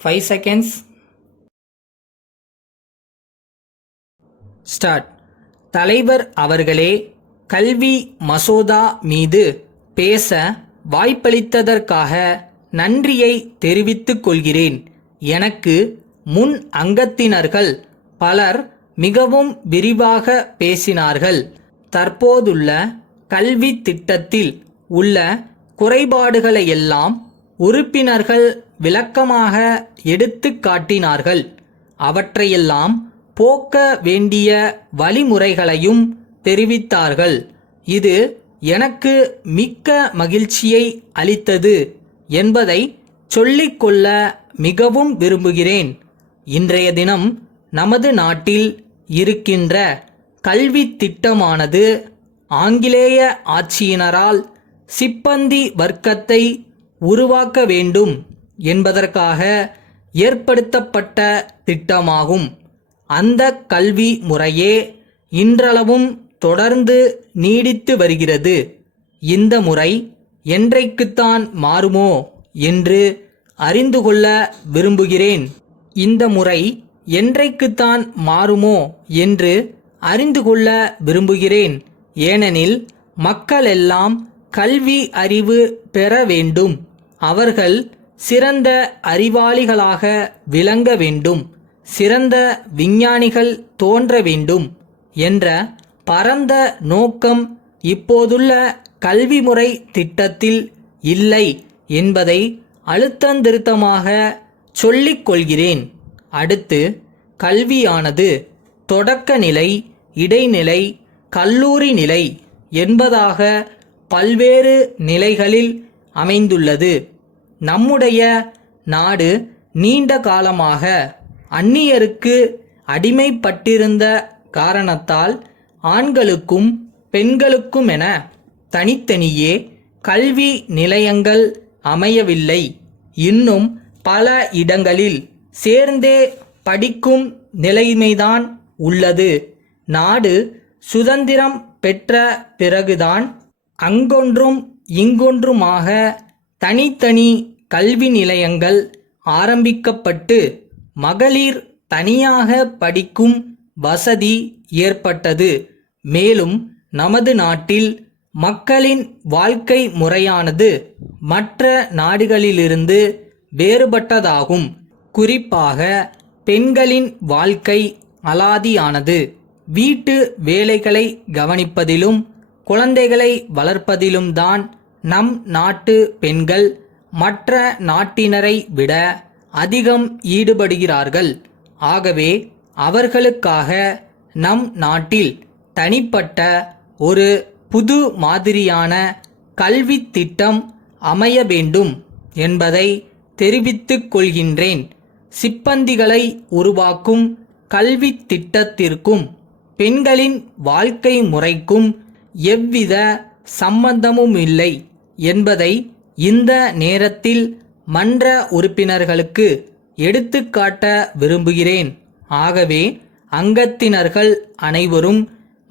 5 seconds. Start. தலைவர் அவர்களே, கல்வி மசோதா மீது பேச வாய்ப்பளித்ததற்காக நன்றியை தெரிவித்துக் கொள்கிறேன். எனக்கு முன் அங்கத்தினர்கள் பலர் மிகவும் விரிவாக பேசினார்கள். தற்போதுள்ள கல்வி திட்டத்தில் உள்ள குறைபாடுகளையெல்லாம் உறுப்பினர்கள் விளக்கமாக எடுத்து காட்டினார்கள். அவற்றையெல்லாம் போக்க வேண்டிய வழிமுறைகளையும் தெரிவித்தார்கள். இது எனக்கு மிக்க மகிழ்ச்சியை அளித்தது என்பதை சொல்லிக்கொள்ள மிகவும் விரும்புகிறேன். இன்றைய தினம் நமது நாட்டில் இருக்கின்ற கல்வி திட்டமானது ஆங்கிலேய ஆட்சியினரால் சிப்பந்தி வர்க்கத்தை உருவாக்க வேண்டும் என்பதற்காக ஏற்படுத்தப்பட்ட திட்டமாகும். அந்த கல்வி முறையே இன்றளவும் தொடர்ந்து நீடித்து வருகிறது. இந்த முறை என்றைக்குத்தான் மாறுமோ என்று அறிந்து கொள்ள விரும்புகிறேன். இந்த முறை என்றைக்குத்தான் மாறுமோ என்று அறிந்து கொள்ள விரும்புகிறேன். ஏனெனில் மக்களெல்லாம் கல்வி அறிவு பெற வேண்டும். அவர்கள் சிறந்த அறிவாளிகளாக விளங்க வேண்டும். சிறந்த விஞ்ஞானிகள் தோன்ற வேண்டும் என்ற பரந்த நோக்கம் இப்போதுள்ள கல்வி முறை திட்டத்தில் இல்லை என்பதை அழுத்தந்திருத்தமாக சொல்லிக் கொள்கிறேன். அடுத்து, கல்வியானது தொடக்க நிலை, இடைநிலை, கல்லூரி நிலை என்பதாக பல்வேறு நிலைகளில் அமைந்துள்ளது. நம்முடைய நாடு நீண்ட காலமாக அந்நியருக்கு அடிமைப்பட்டிருந்த காரணத்தால் ஆண்களுக்கும் பெண்களுக்குமென தனித்தனியே கல்வி நிலையங்கள் அமையவில்லை. இன்னும் பல இடங்களில் சேர்ந்தே படிக்கும் நிலைமைதான் உள்ளது. நாடு சுதந்திரம் பெற்ற பிறகுதான் அங்கொன்றும் இங்கொன்றுமாக தனித்தனி கல்வி நிலையங்கள் ஆரம்பிக்கப்பட்டு மகளிர் தனியாக படிக்கும் வசதி ஏற்பட்டது. மேலும் நமது நாட்டில் மக்களின் வாழ்க்கை முறையானது மற்ற நாடுகளிலிருந்து வேறுபட்டதாகும். குறிப்பாக பெண்களின் வாழ்க்கை அலாதியானது. வீட்டு வேலைகளை கவனிப்பதிலும் குழந்தைகளை வளர்ப்பதிலும் தான் நம் நாட்டு பெண்கள் மற்ற நாட்டினரை விட அதிகம் ஈடுபடுகிறார்கள். ஆகவே அவர்களுக்காக நம் நாட்டில் தனிப்பட்ட ஒரு புது மாதிரியான கல்வி திட்டம் அமைய வேண்டும் என்பதை தெரிவித்துக் கொள்கின்றேன். சிப்பந்திகளை உருவாக்கும் கல்வி திட்டத்திற்கும் பெண்களின் வாழ்க்கை முறைக்கும் எவ்வித சம்பந்தமுமில்லை என்பதை இந்த நேரத்தில் மன்ற உறுப்பினர்களுக்கு எடுத்துக்காட்ட விரும்புகிறேன். ஆகவே அங்கத்தினர்கள் அனைவரும்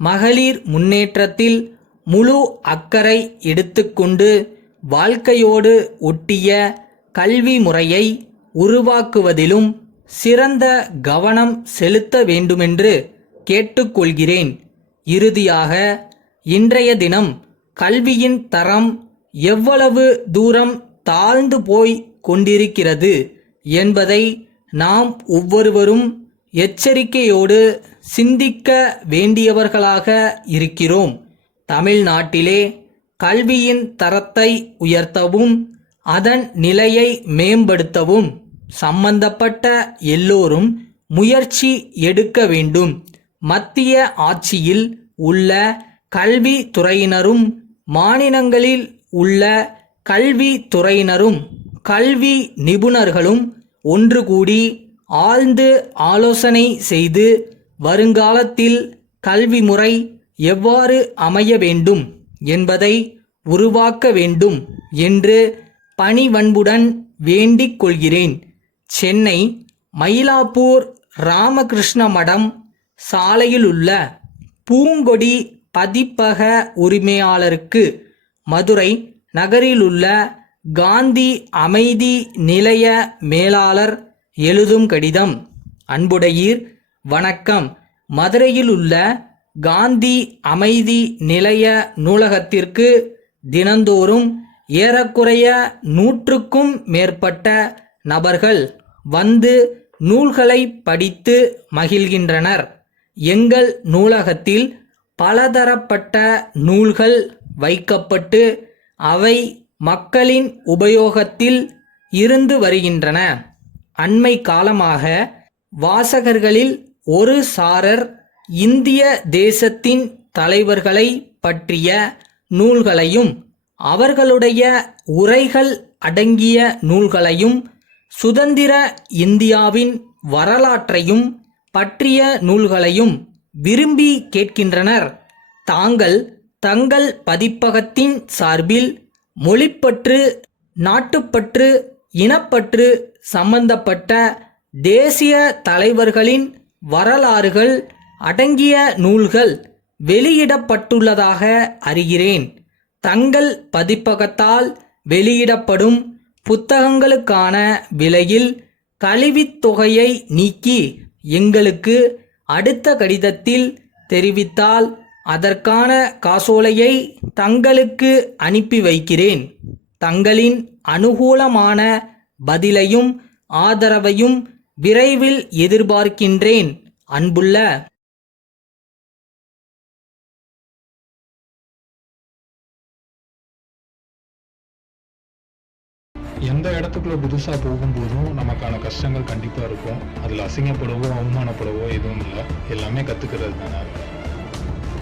மகளிர் முன்னேற்றத்தில் முழு அக்கறை எடுத்துக்கொண்டு வாழ்க்கையோடு ஒட்டிய கல்வி முறையை உருவாக்குவதிலும் சிறந்த கவனம் செலுத்த வேண்டுமென்று கேட்டுக்கொள்கிறேன். இறுதியாக, இன்றைய தினம் கல்வியின் தரம் எவ்வளவு தூரம் தாழ்ந்து போய் கொண்டிருக்கிறது என்பதை நாம் ஒவ்வொருவரும் எச்சரிக்கையோடு சிந்திக்க வேண்டியவர்களாக இருக்கிறோம். தமிழ்நாட்டிலே கல்வியின் தரத்தை உயர்த்தவும் அதன் நிலையை மேம்படுத்தவும் சம்பந்தப்பட்ட எல்லோரும் முயற்சி எடுக்க வேண்டும். மத்திய ஆட்சியில் உள்ள கல்வி துறையினரும் மாநிலங்களில் உள்ள கல்வி துறையினரும் கல்வி நிபுணர்களும் ஒன்று கூடி ஆழ்ந்து ஆலோசனை செய்து வருங்காலத்தில் கல்வி முறை எவ்வாறு அமைய வேண்டும் என்பதை உருவாக்க வேண்டும் என்று பணிவன்புடன் வேண்டிக் கொள்கிறேன். சென்னை மயிலாப்பூர் ராமகிருஷ்ண மடம் சாலையிலுள்ள பூங்கொடி பதிப்பக உரிமையாளருக்கு மதுரை நகரிலுள்ள காந்தி அமைதி நிலைய மேலாளர் எழுதும் கடிதம். அன்புடையீர், வணக்கம். மதுரையில் உள்ள காந்தி அமைதி நிலைய நூலகத்திற்கு தினந்தோறும் ஏறக்குறைய 100க்கும் மேற்பட்ட நபர்கள் வந்து நூல்களை படித்து மகிழ்கின்றனர். எங்கள் நூலகத்தில் பலதரப்பட்ட நூல்கள் வைக்கப்பட்டு அவை மக்களின் உபயோகத்தில் இருந்து வருகின்றன. அண்மை காலமாக வாசகர்களில் ஒரு சாரர் இந்திய தேசத்தின் தலைவர்களை பற்றிய நூல்களையும் அவர்களுடைய உரைகள் அடங்கிய நூல்களையும் சுதந்திர இந்தியாவின் வரலாற்றையும் பற்றிய நூல்களையும் விரும்பி கேட்கின்றனர். தாங்கள் தங்கள் பதிப்பகத்தின் சார்பில் மொழிப்பற்று, நாட்டுப்பற்று, இனப்பற்று சம்பந்தப்பட்ட தேசிய தலைவர்களின் வரலாறுகள் அடங்கிய நூல்கள் வெளியிடப்பட்டுள்ளதாக அறிகிறேன். தங்கள் பதிப்பகத்தால் வெளியிடப்படும் புத்தகங்களுக்கான விலையில் கழிவுத் தொகையை நீக்கி எங்களுக்கு அடுத்த கடிதத்தில் தெரிவித்தால் அதற்கான காசோலையை தங்களுக்கு அனுப்பி வைக்கிறேன். தங்களின் அனுகூலமான பதிலையும் ஆதரவையும் விரைவில் எதிர்பார்க்கின்றேன். அன்புள்ள எந்த இடத்துக்குள்ள புதுசா போகும்போதும் நமக்கான கஷ்டங்கள் கண்டிப்பா இருக்கும். அதுல அசிங்கப்படவோ அவமானப்படவோ எதுவும் இல்லை. எல்லாமே கத்துக்கிறது தானே.